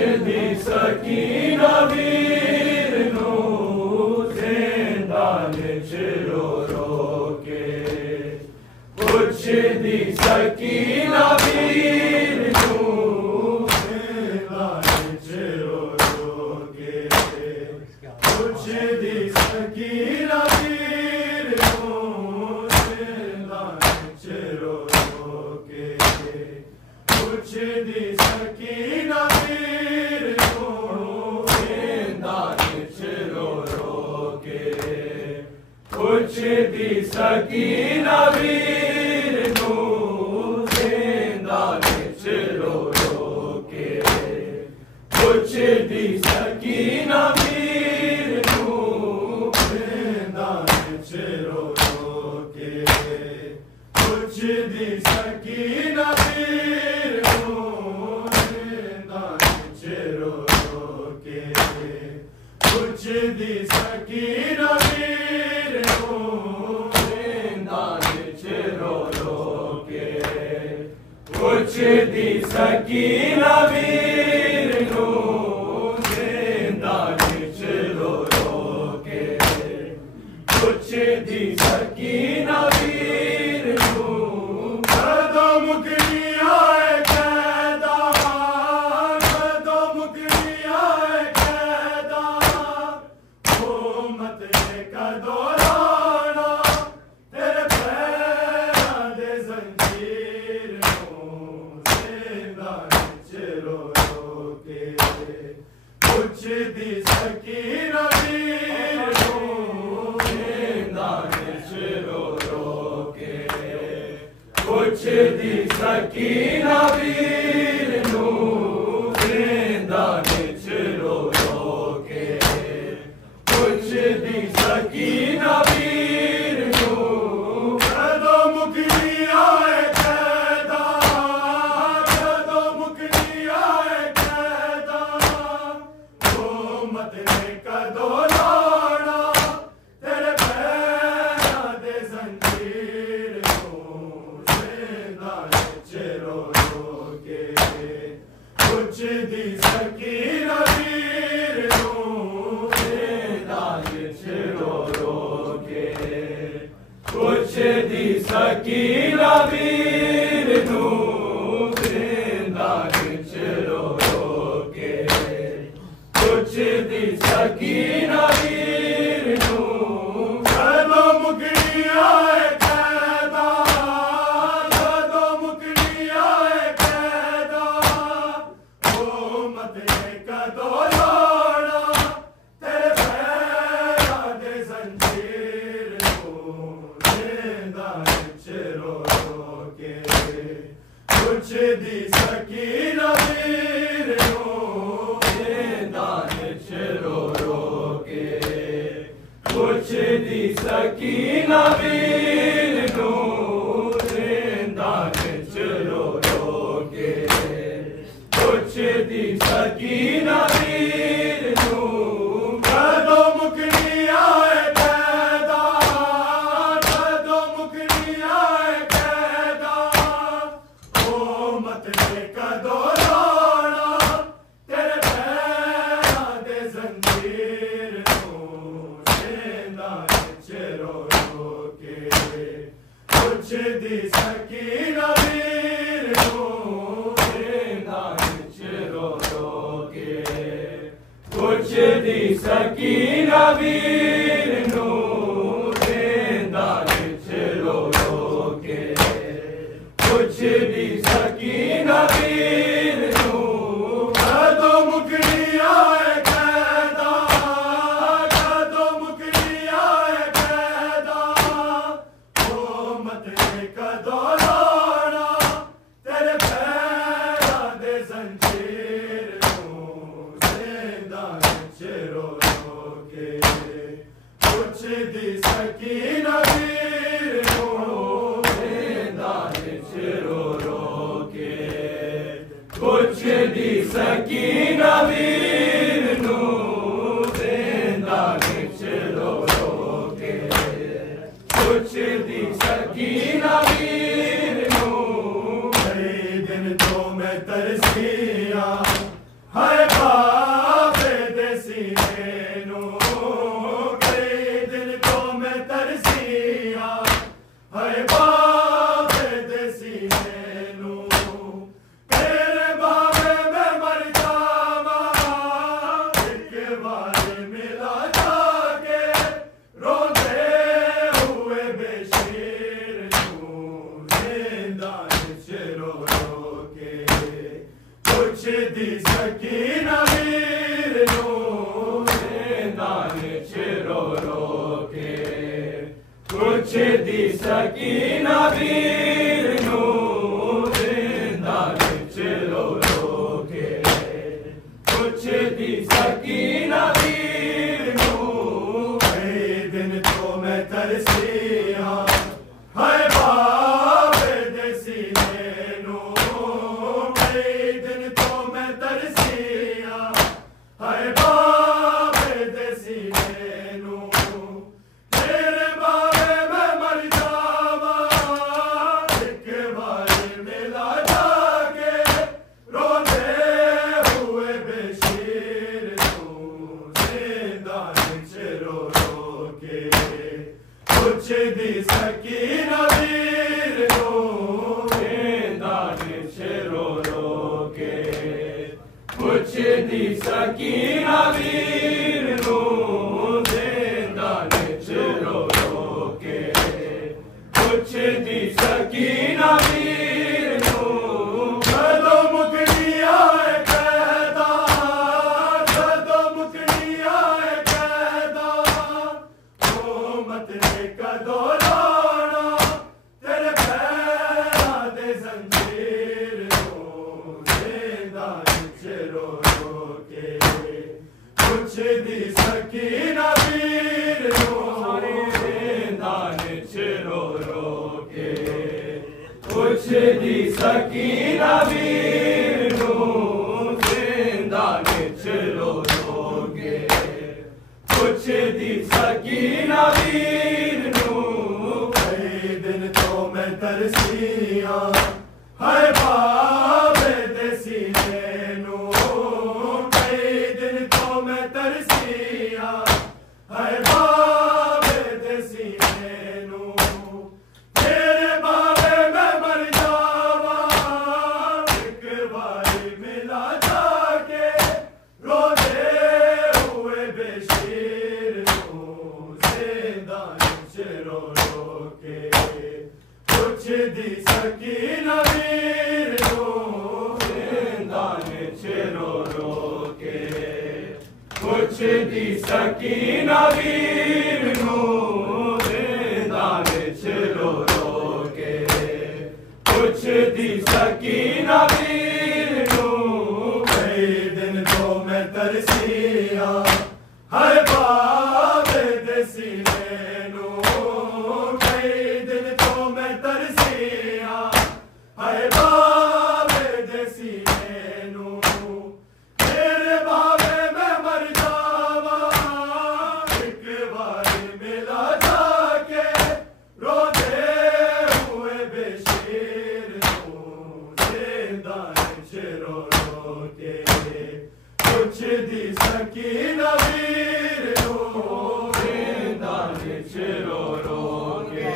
ਪੁੱਛਦੀ ਸਕੀਨਾ ਵੀਰ ਨੂੰ ਜ਼ਿੰਦਾਨ ਚ ਰੋ ਰੋ ਕੇ ਪੁੱਛਦੀ ਸਕੀਨਾ ਵੀਰ ਨੂੰ ਜ਼ਿੰਦਾਨ ਚ ਰੋ ਰੋ ਕੇ ਪੁੱਛਦੀ ਸਕੀਨਾ ਵੀਰ ਨੂੰ ਜ਼ਿੰਦਾਨ ਚ ਰੋ ਰੋ ਕੇ ਪੁੱਛਦੀ ਸਕੀਨਾ ਵੀਰ ਨੂੰ ਜ਼ਿੰਦਾਨ ਚ ਰੋ ਰੋ ਕੇ ਪੁੱਛਦੀ ਸਕੀਨਾ ਵੀਰ ਨੂੰ ਜ਼ਿੰਦਾਨ ਚ ਰੋ ਰੋ ਕੇ ਪੁੱਛਦੀ ਸਕੀਨਾ ਵੀਰ ਨੂੰ ਜ਼ਿੰਦਾਨ ਚ ਰੋ ਰੋ ਕੇ ਪੁੱਛਦੀ ਸਕੀਨਾ ਵੀਰ ਨੂੰ ਜ਼ਿੰਦਾਨ ਚ ਰੋ ਰੋ ਕੇ ਪੁੱਛਦੀ ਸਕੀਨਾ ਵੀਰ ਨੂੰ ਜ਼ਿੰਦਾਨ ਚ ਰੋ ਰੋ ਕੇ ਪੁੱਛਦੀ ਸਕੀਨਾ ਵੀਰ ਨੂੰ ਜ਼ਿੰਦਾਨ ਚ ਰੋ ਰੋ ਕੇ ਪੁੱਛਦੀ ਸਕੀਨਾ ਵੀਰ ਨੂੰ ਕਦੋਂ ਮੁਕਣੀ ਆਏ ਕੈਦਾ ਕਦੋਂ ਮੁਕਣੀ ਆਏ ਕੈਦਾ ਹੁਕੂਮਤ ਨੇ ਕਦੋਂ ਲਾਣਾ ਤੇਰੇ ਪੈਰਾਂ ਦੇ ਜ਼ੰਜੀਰ ਨੂੰ ਜ਼ਿੰਦਾਨ ਚ ਰੋ ਰੋ ਕੇ ਪੁੱਛਦੀ ਸਕੀਨਾ ਵੀਰ ਨੂੰ ਜ਼ਿੰਦਾਨ ਚ ਰੋ ਰੋ ਕੇ ਪੁੱਛਦੀ ਸਕੀਨਾ ਵੀਰ ਨੂੰ ਜ਼ਿੰਦਾਨ ਚ ਰੋ ਰੋ ਕੇ ਪੁੱਛਦੀ ਸਕੀਨਾ ਵੀਰ ਨੂੰ ਕਦੋਂ ਮੁਕਣੀ ਆਏ ਕੈਦਾ ਕਦੋਂ ਮੁਕਣੀ ਆਏ ਕੈਦਾ ਹੁਕੂਮਤ ਨੇ ਕਦੋਂ ਲਾਣਾ ਤੇਰੇ ਪੈਰਾਂ ਦੇ ਜ਼ੰਜੀਰ ਨੂੰ ਜ਼ਿੰਦਾਨ ਚ ਰੋ ਰੋ ਕੇ ਪੁੱਛਦੀ ਸਕੀਨਾ ਵੀਰ ਨੂੰ ਜ਼ਿੰਦਾਨ ਚ ਰੋ ਰੋ ਕੇ ਪੁੱਛਦੀ ਸਕੀਨਾ ਵੀਰ ਨੂੰ ਜ਼ਿੰਦਾਨ ਚ ਰੋ ਰੋ ਕੇ ਪੁੱਛਦੀ ਸਕੀਨਾ ਵੀਰ ਨੂੰ ਕਦੋਂ ਮੁਕਣੀ ਆਏ ਕੈਦਾ ਕਦੋਂ ਮੁਕਣੀ ਆਏ ਕੈਦਾ ਹੁਕੂਮਤ ਨੇ ਕਦੋਂ ਲਾਣਾ ਤੇਰੇ ਪੈਰਾਂ ਦੇ ਜ਼ੰਜੀਰ ਨੂੰ ਜ਼ਿੰਦਾਨ ਚ ਰੋ ਰੋ ਕੇ ਪੁੱਛਦੀ ਸਕੀਨਾ ਵੀਰ ਨੂੰ ਜ਼ਿੰਦਾਨ ਚ ਰੋ ਰੋ ਕੇ ਪੁੱਛਦੀ ਸਕੀਨਾ ਵੀਰ ਨੂੰ ਜ਼ਿੰਦਾਨ ਚ ਰੋ ਰੋ ਕੇ ਪੁੱਛਦੀ ਸਕੀਨਾ ਵੀਰ ਨੂੰ ਕਦੋਂ ਮੁਕਣੀ ਆਏ ਕੈਦਾ ਕਦੋਂ ਮੁਕਣੀ ਆਏ ਕੈਦਾ ਹੁਕੂਮਤ ਨੇ ਕਦੋਂ ਲਾਣਾ ਤੇਰੇ ਪੈਰਾਂ ਦੇ ਜ਼ੰਜੀਰ ਨੂੰ ਜ਼ਿੰਦਾਨ ਚ ਰੋ ਰੋ ਕੇ ਪੁੱਛਦੀ ਸਕੀਨਾ ਵੀਰ ਨੂੰ ਜ਼ਿੰਦਾਨ ਚ ਰੋ ਰੋ ਕੇ ਪੁੱਛਦੀ ਸਕੀਨਾ ਵੀਰ ਨੂੰ ਜ਼ਿੰਦਾਨ ਚ ਰੋ ਰੋ ਕੇ ਪੁੱਛਦੀ ਸਕੀਨਾ ਵੀਰ ਨੂੰ ਕਦੋਂ ਮੁਕਣੀ ਆਏ ਕੈਦਾ ਕਦੋਂ ਮੁਕਣੀ ਆਏ ਕੈਦਾ ਹੁਕੂਮਤ ਨੇ ਕਦੋਂ ਲਾਣਾ ਤੇਰੇ ਪੈਰਾਂ ਦੇ ਜ਼ੰਜੀਰ ਨੂੰ ਜ਼ਿੰਦਾਨ ਚ ਰੋ ਰੋ ਕੇ ਸਕੀਨਾ ਵੀਰ ਨੂੰ ਜ਼ਿੰਦਾ ਵਿੱਚ ਰੋ ਰੋ ਕੇ ਪੁੱਛਦੀ ਸਕੀਨਾ ਵੀਰ ਨੂੰ ਕਈ ਦਿਨ ਤੋਂ ਮੈਂ ਤਰਸੀ ਹਾਂ ਹਾਏ ਬਾਬੇ ਦੇ ਸੀਨੇ ਨੂੰ ਕਈ ਦਿਨ ਤੋਂ ਮੈਂ ਤਰਸੀ ਹਾਂ ਹਾਏ ਬਾਬੇ ਦੇ ਸੀਨੇ ਨੂੰ ਤੇਰੇ ਬਾਬੇ ਮੈਂ ਮਰ ਜਾਵਾਂ ਇੱਕ ਵਾਰੀ ਮਿਲਾ ਜਾ ਕੇ ਰੋਂਦੇ ਹੋਏ ਬਸ਼ੀਰ ਨੂੰ ਜ਼ਿੰਦਾ ਵਿੱਚ ਰੋ ਰੋ ਕੇ ਪੁੱਛਦੀ ਸਕੀਨਾ ਵੀਰ ਨੂੰ ਜ਼ਿੰਦਾ ਵਿੱਚ ਰੋ ਰੋ ਕੇ ਪੁੱਛਦੀ ਸਕੀਨਾ ਵੀਰ ਨੂੰ ਜ਼ਿੰਦਾ ਵਿੱਚ ਰੋ ਰੋ ਕੇ ਪੁੱਛਦੀ ਸਕੀਨਾ ਵੀਰ ਨੂੰ ਕਦੋਂ ਮੁਕਣੀ ਆਏ ਕਹਿਦਾ ਕਦੋਂ ਮੁਕਣੀ ਆਏ ਕਹਿਦਾ ਮਤ ਨੇ ਕਦੋਂ ਲਾਉਣਾ ਤੇਰੇ ਪੈਰਾਂ ਦੇ ਜ਼ੰਜੀਰ ਨੂੰ ਜ਼ਿੰਦਾ ਵਿੱਚ ਰੋ ਰੋ ਕੇ ਪੁੱਛਦੀ ਸਕੀਨਾ ਵੀਰ ਨੂੰ ਜ਼ਿੰਦਾ ਵਿੱਚ ਰੋ ਰੋ ਕੇ ਪੁੱਛਦੀ ਸਕੀਨਾ ਵੀਰ ਨੂੰ ਜ਼ਿੰਦਾ ਵਿੱਚ ਰੋ ਰੋ ਕੇ ਪੁੱਛਦੀ ਸਕੀਨਾ ਵੀਰ ਨੂੰ ਕਈ ਦਿਨ ਤੋਂ ਮੈਂ ਤਰਸੀ ਹਾਂ ਹਾਏ ਬਾਬੇ ਦੇ ਸੀਨੇ ਨੂੰ ਕਈ ਦਿਨ ਤੋਂ ਮੈਂ ਤਰਸੀ ਹਾਂ ਹਾਏ ਬਾਬੇ ਦੇ ਸੀਨੇ ਨੂੰ ਤੇਰੇ ਬਾਬੇ ਮੈਂ ਮਰ ਜਾਵਾਂ ਇੱਕ ਵਾਰੀ ਮਿਲਾ ਜਾ ਕੇ ਰੋਂਦੇ ਹੋਏ ਬਸ਼ੀਰ ਨੂੰ ਜ਼ਿੰਦਾ ਵਿੱਚ ਰੋ ਰੋ ਕੇ ਪੁੱਛਦੀ ਸਕੀਨਾ ਵੀਰ ਨੂੰ ਜ਼ਿੰਦਾ ਵਿੱਚ ਰੋ ਰੋ ਕੇ ਪੁੱਛਦੀ ਸਕੀਨਾ ਵੀਰ ਨੂੰ ਜ਼ਿੰਦਾ ਵਿੱਚ ਰੋ ਰੋ ਕੇ ਪੁੱਛਦੀ ਸਕੀਨਾ ਵੀਰ ਨੂੰ ਕਈ ਦਿਨ ਤੋਂ ਮੈਂ ਤਰਸੀ ਹਾਂ ਹਾਏ ਬਾਬੇ ਦੇ ਸੀਨੇ ਨੂੰ ਕਈ ਦਿਨ ਤੋਂ ਮੈਂ ਤਰਸੀ ਹਾਂ ਹਾਏ ਬਾਬੇ ਦੇ ਸੀਨੇ ਨੂੰ ਤੇਰੇ ਬਾਬੇ ਮੈਂ ਮਰ ਜਾਵਾਂ ਇੱਕ ਵਾਰੀ ਮਿਲਾ ਜਾ ਕੇ ਰੋਂਦੇ ਹੋਏ ਬਸ਼ੀਰ ਨੂੰ ਜ਼ਿੰਦਾ ਵਿੱਚ ਰੋ ਰੋ ਕੇ ਪੁੱਛਦੀ ਸਕੀਨਾ ਵੀਰ ਨੂੰ ਜ਼ਿੰਦਾ ਵਿੱਚ ਰੋ ਰੋ ਕੇ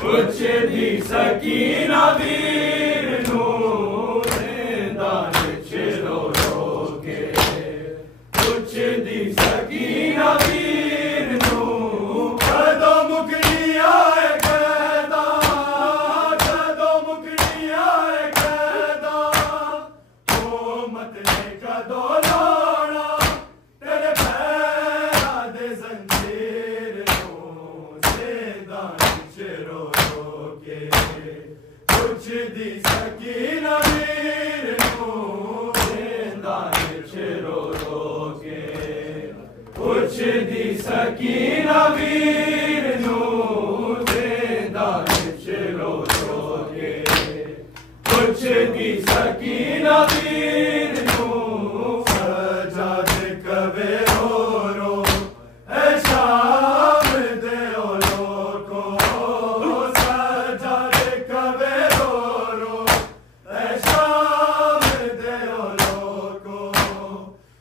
ਪੁੱਛਦੀ ਸਕੀਨਾ ਵੀਰ ਨੂੰ ਜ਼ਿੰਦਾ ਵਿੱਚ ਰੋ ਰੋ ਕੇ ਪੁੱਛਦੀ ਸਕੀਨਾ ਵੀਰ ਨੂੰ ਕਦੋਂ ਮੁਕਣੀ ਆਏ ਕਹਿਦਾ ਕਦੋਂ ਮੁਕਣੀ ਆਏ ਕਹਿਦਾ ਮਤ ਨੇ ਕਦੋਂ ਲਾਉਣਾ ਤੇਰੇ ਪੈਰਾਂ ਦੇ ਜ਼ੰਜੀਰ ਨੂੰ ਜ਼ਿੰਦਾ ਵਿੱਚ ਰੋ ਰੋ ਕੇ ਪੁੱਛਦੀ ਸਕੀਨਾ ਵੀਰ ਨੂੰ ਜ਼ਿੰਦਾ ਵਿੱਚ ਰੋ ਰੋ ਕੇ ਪੁੱਛਦੀ ਸਕੀਨਾ ਵੀਰ ਨੂੰ ਜ਼ਿੰਦਾ ਵਿੱਚ ਰੋ ਰੋ ਕੇ ਪੁੱਛਦੀ ਸਕੀਨਾ ਵੀਰ ਨੂੰ ਸਜਾਦ ਕਵੇ ਰੋ ਰੋ ਐ ਸ਼ਾਮ ਦੇ ਓ ਲੋਕੋ ਸਜਾਦ ਕਵੇ ਰੋ ਰੋ ਐ ਸ਼ਾਮ ਦੇ ਓ ਲੋਕੋ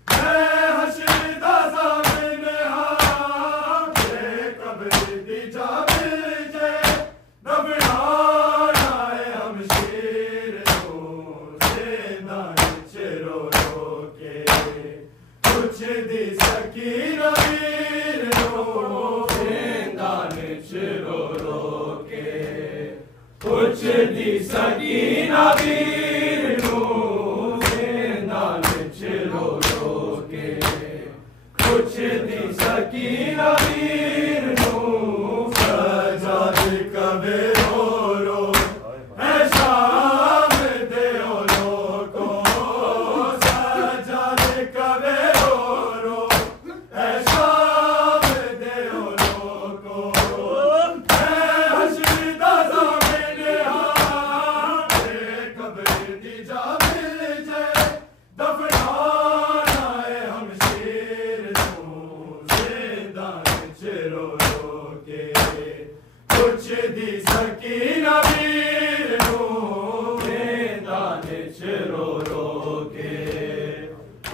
ਮੈਂ ਹਸ਼ਰ ਦਾ ਸਾਮਨੇ ਹਾਂ ਕਿ ਕਬਰ ਦੀ ਜਾ ਮਿਲ ਜੇ ਨਬੜਾਣਾ ਏ ਹਮਸ਼ੀਰ ਨੂੰ ਜ਼ਿੰਦਾ ਵਿੱਚ ਰੋ ਰੋ ਕੇ ਪੁੱਛਦੀ ਸਕੀਨਾ ਵੀਰ ਨੂੰ ਜ਼ਿੰਦਾ ਵਿੱਚ ਰੋ ਰੋ ਕੇ ਪੁੱਛਦੀ ਸਕੀਨਾ ਵੀਰ ਨੂੰ ਜ਼ਿੰਦਾ ਵਿੱਚ ਰੋ ਰੋ ਕੇ ਪੁੱਛਦੀ ਸਕੀਨਾ ਵੀਰ ਨੂੰ ਸਜਾ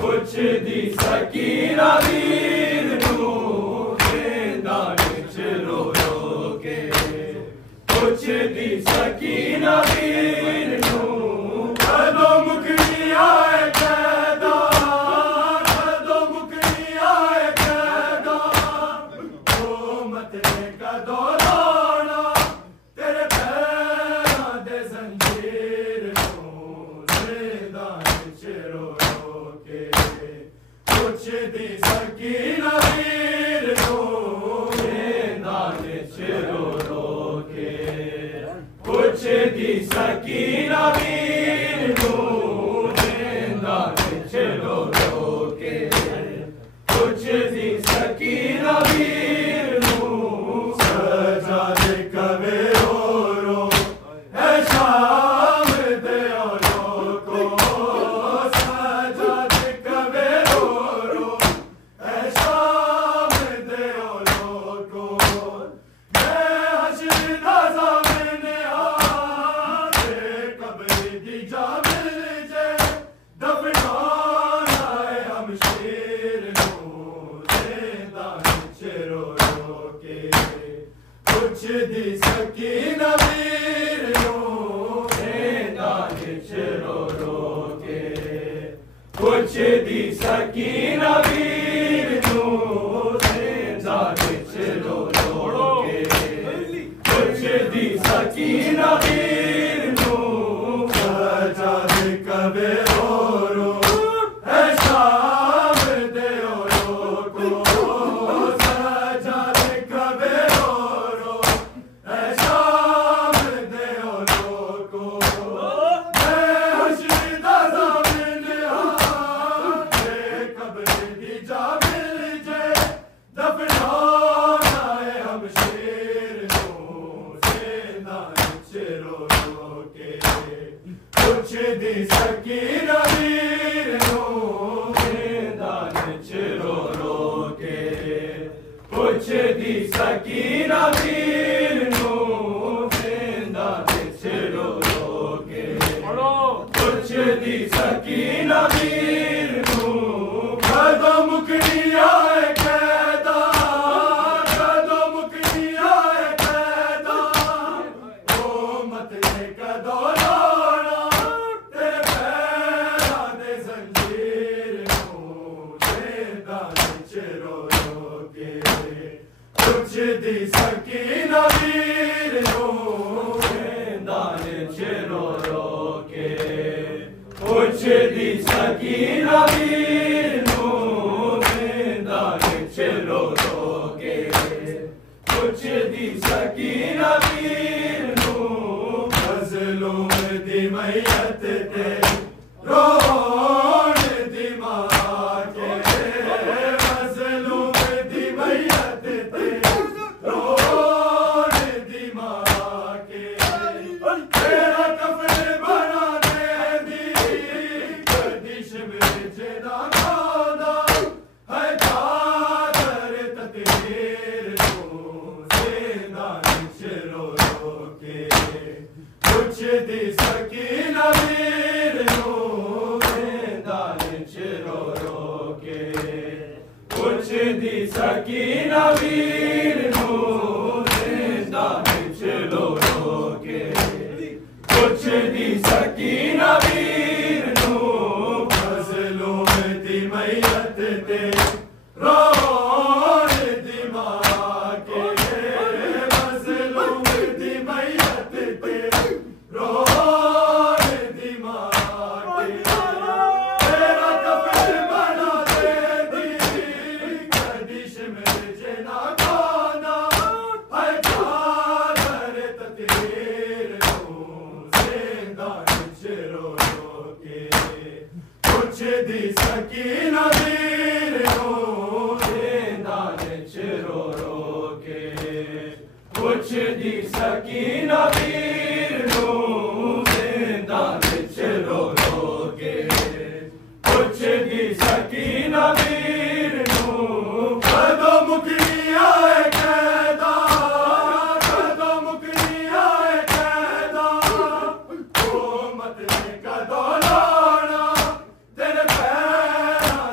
पुछदी सकीना वीर नू देंदा विच रो रो के पुछदी सकीना वीर नू कदों मुकनी आए कैदा कदों मुकनी आए कैदा ओ मत ने कदों लाना तेरे पैरां दे जंजीर नू देंदा विच रो रो के पुछदी सकीना वीर नू देंदा विच रो रो के पुछदी सकीना वीर नू देंदा विच रो रो के पुछदी सकीना वीर नू सजा दे कवे रो रो ऐ शाम दे लोको सजा दे कवे रो रो ऐ शाम दे लोको मैं हश्र दा ज़मीने आके कब्र दी जा मिल जे दफनाना है हमशीर नू देंदा विच रो रो के पुछदी सकीना वीर नू देंदा विच रो रो के पुछदी सकीना वीर नू देंदा विच रो रो के पुछदी सकीना वीर नू सजा दे कवे रो रो ऐ शाम दे लोको सजा दे कवे रो रो ऐ शाम दे लोको मैं हश्र दा ज़मीने आके कब्र दी जा मिल जे दफनाना है हमशीर नू देंदा विच रो रो के पुछदी सकीना वीर नू देंदा विच रो रो के पुछदी सकीना वीर नू देंदा विच रो रो के पुछदी सकीना वीर नू कदों मुकनी आए कैदा कदों मुकनी आए कैदा ओ मत ने कदों लाना तेरे पैरां दे जंजीर नू देंदा विच रो रो के पुछदी सकीना वीर नू देंदा विच रो रो के पुछदी सकीना वीर नू देंदा विच रो रो के पुछदी सकीना वीर नू मज़लूम दी मैयत ते रोण दी मां के मज़लूम दी मैयत ते रोण दी मां के तेरा कफन बना दे दी गर्दिश में जना खादा है कादर तकदीर नू देंदा विच रो रो के पुछदी सकीना वीर नू देंदा विच रो रो के पुछदी सकीना वीर नू देंदा विच रो रो के पुछदी सकीना वीर नू मज़लूम दी मैयत ते रोण दी मां के मज़लूम दी मैयत ते रोण दी मां के तेरा कफन बना दे दी गर्दिश में जना खाना है कादर तकदीर नू देंदा विच रो रो के पुछदी सकीना वीर नू देंदा विच रो रो के पुछदी सकीना वीर नू देंदा विच रो रो के पुछदी सकीना वीर नू कदों मुकनी आए कैदा कदों मुकनी आए कैदा ओ मत ने कदों लाना तेरे पैरां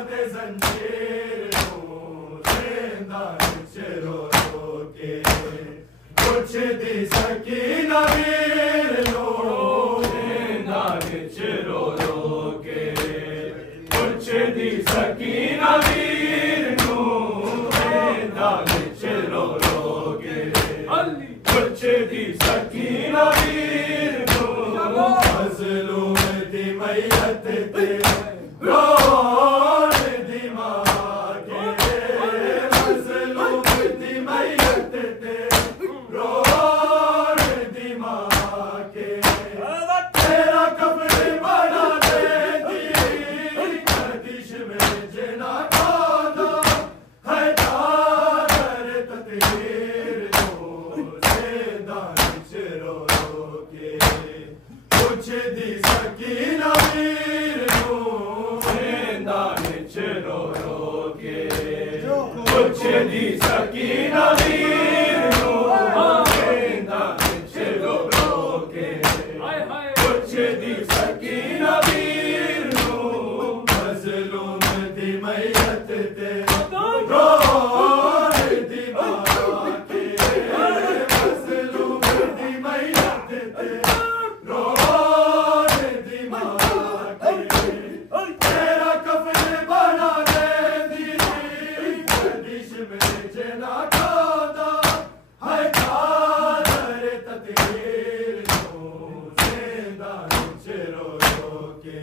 कुछ दी सकीना वीर नो वेंदा विच रो रो के कुछ दी सकीना वीर नो वेंदा विच रो रो के कुछ दी सकीना वीर नो मज़लूम दी मैयत ते रोन दी मां के मज़लूम दी मैयत ते रोन दी मां के तेरा कब्र बना दे दी गर्दिश में जना खादा है दादर तकदीर नो ज़िंदान च रो रो के कुछ दी सकीना वीर नो ज़िंदान च रो रो के कुछ दी सकीना वीर नो ज़िंदान च रो रो के कुछ दी सकीना वीर नो मज़लूम दी मैयत ते रोन दी मां के मज़लूम दी मैयत ते रोन दी मां के तेरा कफन बना दे दी गर्दिश में जना खादा है दादर तकदीर नो ज़िंदान च रो रो के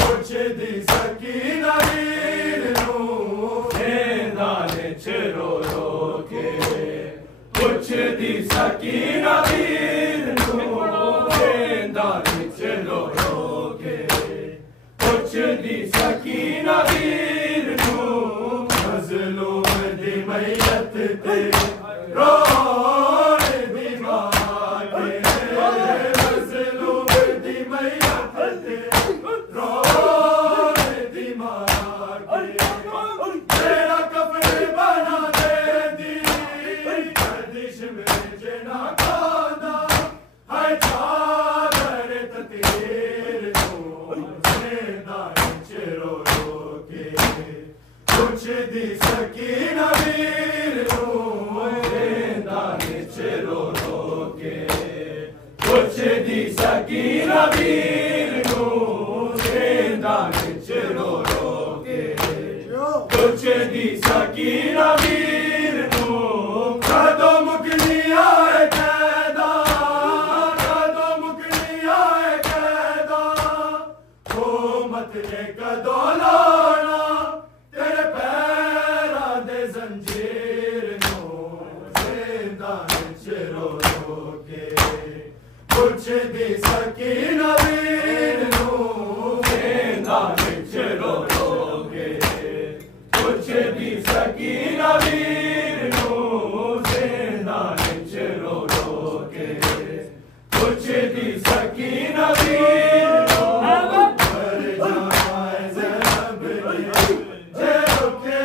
कुछ दी सकीना वीर नो ज़िंदान च रो रो के कुछ दी सकीना वीर नो ज़िंदान च रो रो के कुछ दी सकीना वीर नो मज़लूम दी मैयत ते रोन दी मां के मज़लूम दी मैयत ते रोन दी मां के तेरा कफन बना दे दी गर्दिश में जना खादा है दादर तकदीर नो ज़िंदान च रो रो के कुछ दी सकीना वीर नो ज़िंदान च रो रो के कुछ दी सकीना वीर नो ज़िंदान च रो रो के कुछ दी सकीना वीर नो कदों मुकनी आए कैदा कदों मुकनी आए कैदा ओ मत ने कदों लाना तेरे पैरां दे जंजीर नो ज़िंदान च रो रो के कुछ दी सकीना वीर नो ज़िंदान च रो रो के कुछ दी सकीना वीर नो ज़िंदान च रो रो के कुछ दी सकीना वीर नो मर जाए ज़ैनब जे रुके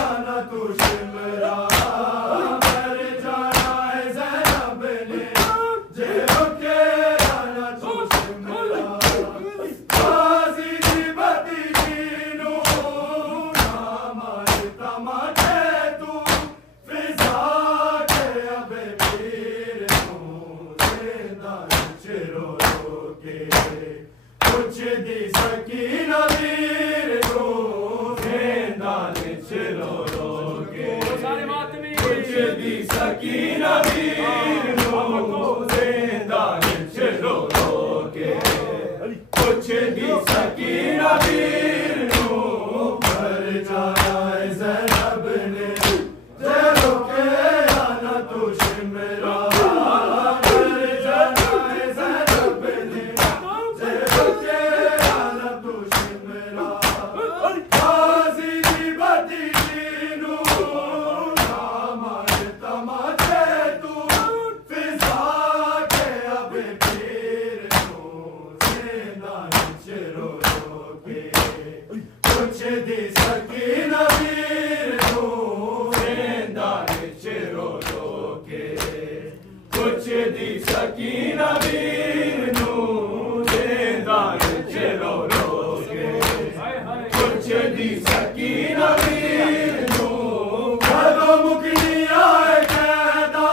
आना तू शिमला मर जाना है ज़ैनब ने जे रुके आना तू शिमला गाज़ी दी भतीजी नू ना मारता माथे तू फिज़ा के अबे पीर नू ज़िंदान च रो रो के कुछ दी सकीना वीर नो ज़िंदान च रो रो के कुछ दी सकीना वीर नो ज़िंदान च रो रो के कुछ दी सकीना वीर नो मर जाना है ज़ैनब ने जे रुके आना तू शिमला मर जाना है ज़ैनब ने जे रुके आना तू शिमला गाज़ी दी भतीजी नू ना मारता माथे तू फिज़ा के अबे पीर नो ज़िंदान च रो रो के कुछ दी सकीना वीर नो ज़िंदान च रो रो के कुछ दी सकीना वीर नो ज़िंदान च रो रो के कुछ दी सकीना वीर नो कदों मुकनी आए कैदा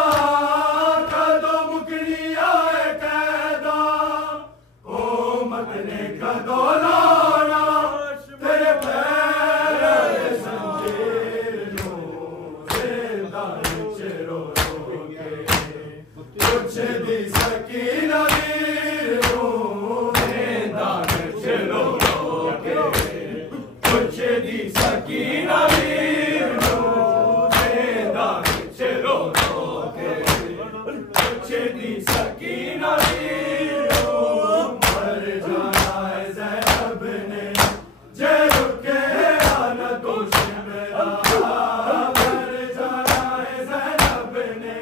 दी सकीना वीर देंदा विच रो रो के कुछ दी सकीना वीर मर जाना है ज़ैनब ने जे रुके आना तो शिमला मर जाना है ज़ैनब ने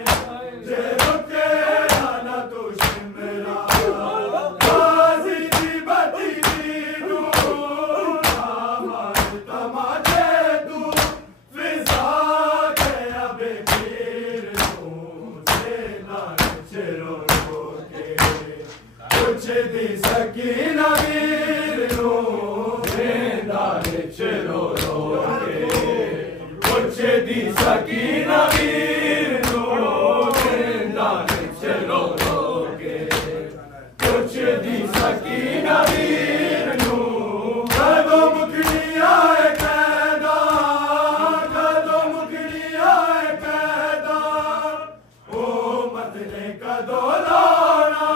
जे रुके आना तो शिमला गाज़ी दी बती दी दी सकीना वीर देंदा विच रो रो के कुछ दी सकीना वीर देंदा विच रो रो के कुछ दी सकीना वीर कदों मुकनी आए कैदा कदों मुकनी आए कैदा ओ मत ने कदों लाना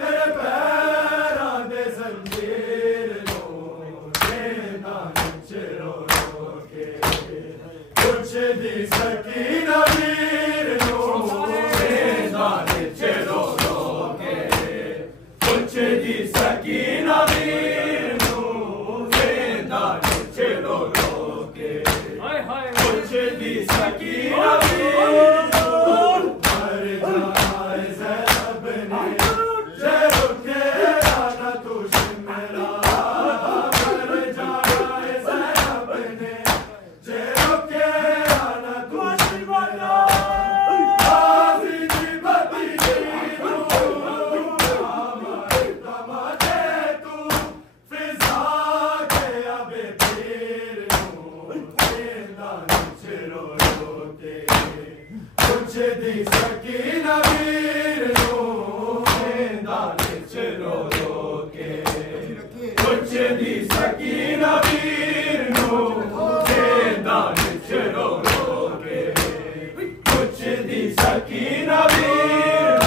तेरे पैरां दे ज़ंजीर देंदा विच रो रो के कुछ दी सकीना वीर देंदा विच रो रो के कुछ दी सकीना वीर देंदा विच रो रो के कुछ दी सकीना वीर मर जाना है ज़ैनब ने जे रुके आना तो शिमला मर जाना है ज़ैनब ने जे रुके आना तो शिमला गाज़ी दी बती दी तमाचे तू फिज़ा के अबे पीर देंदा विच रो रो के कुछ दी सकीना वीर देंदा विच रो रो के कुछ दी सकीना वीर देंदा विच रो रो के कुछ दी सकीना वीर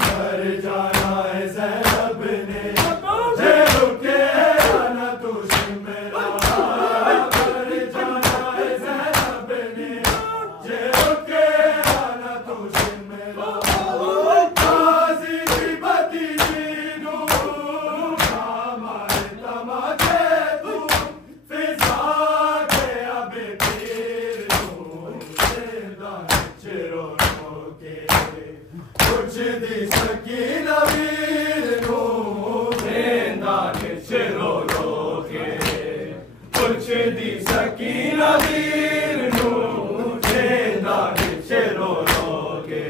मर जाना है ज़ैनब ने जे रुके आना तो शिमला मर जाना है ज़ैनब ने जे रुके आना तो शिमला गाज़ी दी बती दी हमारे तमाचे तू फिज़ा के अबे पीर देंदा विच रो रो के कुछ दी सकीना वीर देंदा विच रो रो के कुछ दी सकीना वीर देंदा विच रो रो के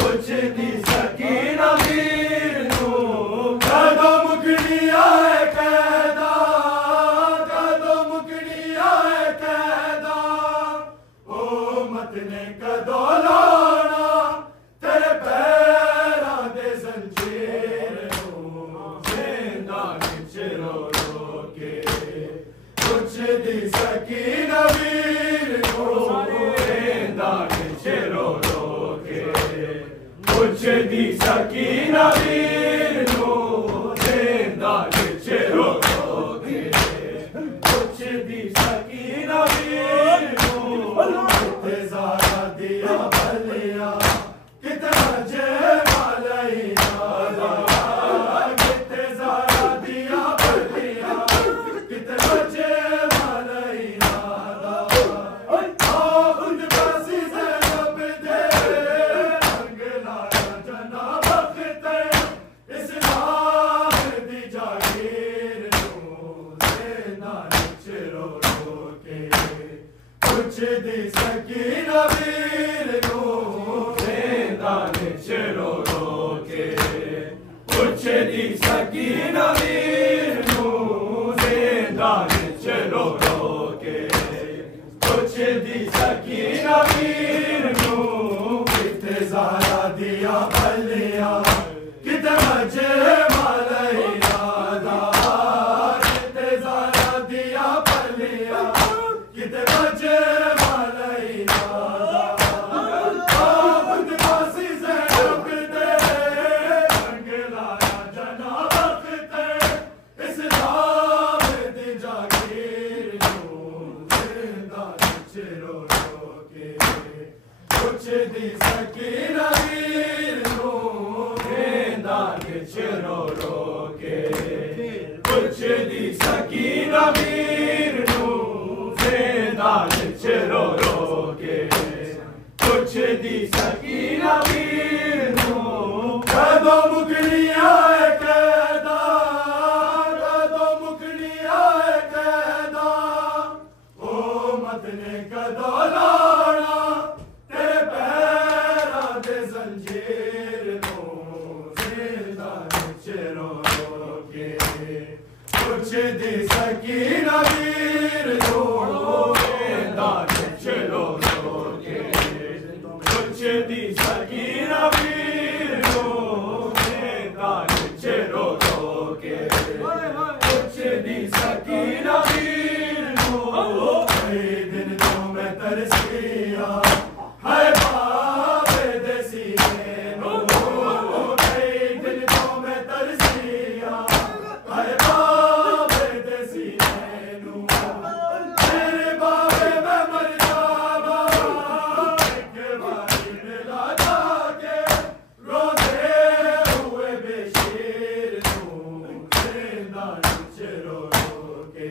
कुछ दी सकीना वीर कदों मुकनी आए कैदा कदों मुकनी आए कैदा ओ मत ने कदों लाना तेरे पैरां दे ज़ंजीर देंदा विच रो रो के कुछ दी सकीना वीर देंदा विच रो रो के कुछ दी सकीना वीर देंदा विच रो रो के कुछ दी सकीना वीर किते ज़ारा दिया भलिया किते मजे वालाई नादा किते ज़ारा दिया भलिया किते मजे वालाई नादा खुद बसी ज़ैनब दे रंग लाया जना बख्ते इस्लाम दी जागीर देंदा विच रो रो के कुछ दी सकीना वीर देंदा विच रो रो के कुछ दी सकीना वीर देंदा विच रो रो के कुछ दी सकीना वीर किते ज़ारा दिया भलिया किते मजे वालाई नादा किते ज़ारा दिया भलिया किते मजे वालाई नादा खुद बसी ज़ैनब दे रंग लाया जना बख्ते इस्लाम दी जागीर दी सकीन वीर नू वेंदा विच रो रो के पुछ दी सकीन वीर नू वेंदा विच रो रो के पुछ दी सकीन वीर नू कदों मुकनी आए कैदा कदों मुकनी आए कैदा ओ मत ने कदों लाना तेरे पैरां दे जंजीर नू जिंदा विच रो रो के पुछ दी सकीन वीर नू जिंदा विच रो रो के पुछ दी सकीन वीर नू जिंदा विच रो रो के पुछ दी सकीन वीर नू कई दिन तो मैं तरसिया हाय बाबे दे सीने नू कई दिन तो मैं तरसिया हाय बाबे दे सीने नू तेरे बाबे मैं मर जावा एक बारी मिला जाके रोते हुए बेशीर नू जिंदा विच रो रो के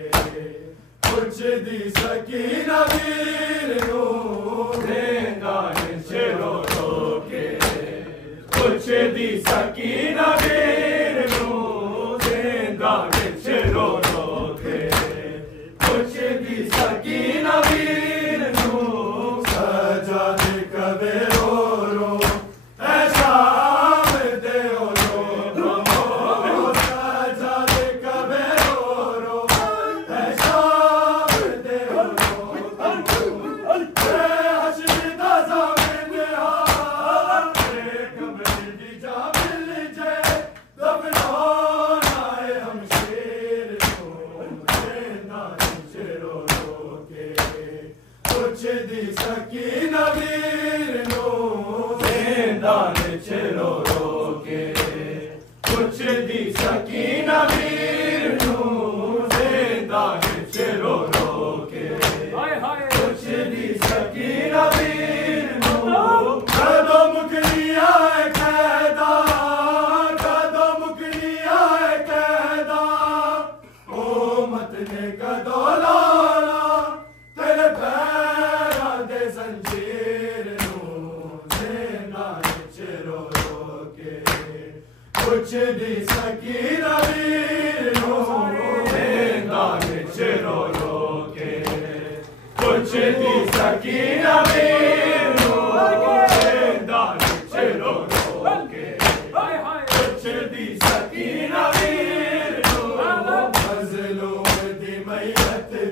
पुछ दी सकीन वीर नू जिंदा विच रो रो के पुछ दी सकीन वीर नू जिंदा विच रो रो के पुछ दी सकीन वीर नू सजा दे कवे रो रो ऐ शाम दे ओ रो रो सजा दे कवे रो रो ऐ शाम दे ओ रो हशरी दा ज़मीन हार कमरे दी जा मिल जे दफनाना है हम शेर नू जिंदा विच रो रो के पुछ दी सकीन वीर नू जिंदा विच रो रो के पुछ दी सकीन वीर नू जिंदा विच रो रो के पुछ दी सकीन वीर नू कदों मुकनी आए कैदा कदों मुकनी आए कैदा ओ मत ने कदों लाना तेरे पैरां दे जंजीर नू जिंदा विच रो रो के पुछ दी सकीन वीर नू जिंदा विच रो रो के पुछ दी सकीन वीर नू जिंदा विच रो रो के पुछ दी सकीन वीर नू मज़लूम दी मैयत ते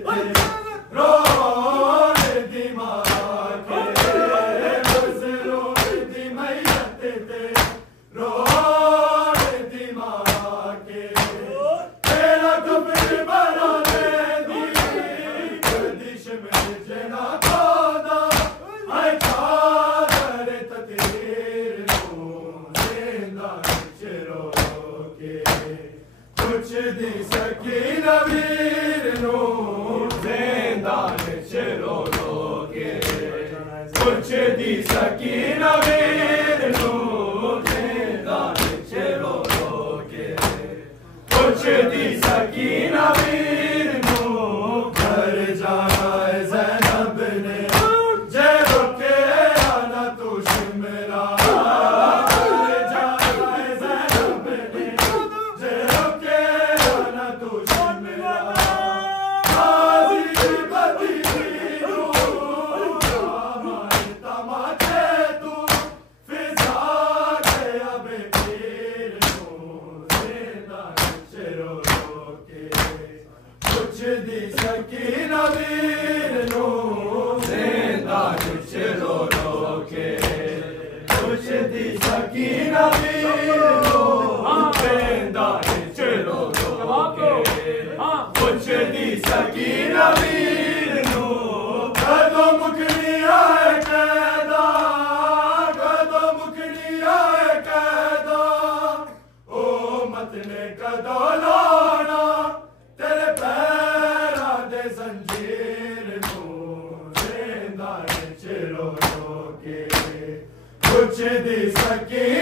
रोन दी मां के मज़लूम दी मैयत ते रोन दी मां के तेरा कब्र बना देंदी गर्दिश में जना खोदा हाय चादर तकदीर नू जिंदा विच रो रो के पुछ दी सकीन वीर नू जिंदा विच रो रो के पुछ दी सकीन वीर नू जिंदा विच रो रो के पुछ दी सकीन वीर नू घर जाना है ज़ैनब ने जे रुके आना तू शिमला घर जाना है ज़ैनब ने जे रुके आना तू शिमला गाज़ी की बदी नू हमारे तमाचे तू फिजा के अब पीर नू जिंदा विच रो रो के पुछ दी सकीन वीर नू जिंदा विच रो रो के पुछ दी सकीन वीर नू जिंदा विच रो रो के पुछ दी सकीन वीर नू कदों मुकनी आए कैदा कदों मुकनी आए कैदा ओ मत ने कदों लाना तेरे पैरां दे जंजीर नू जिंदा विच रो रो के पुछदी सकी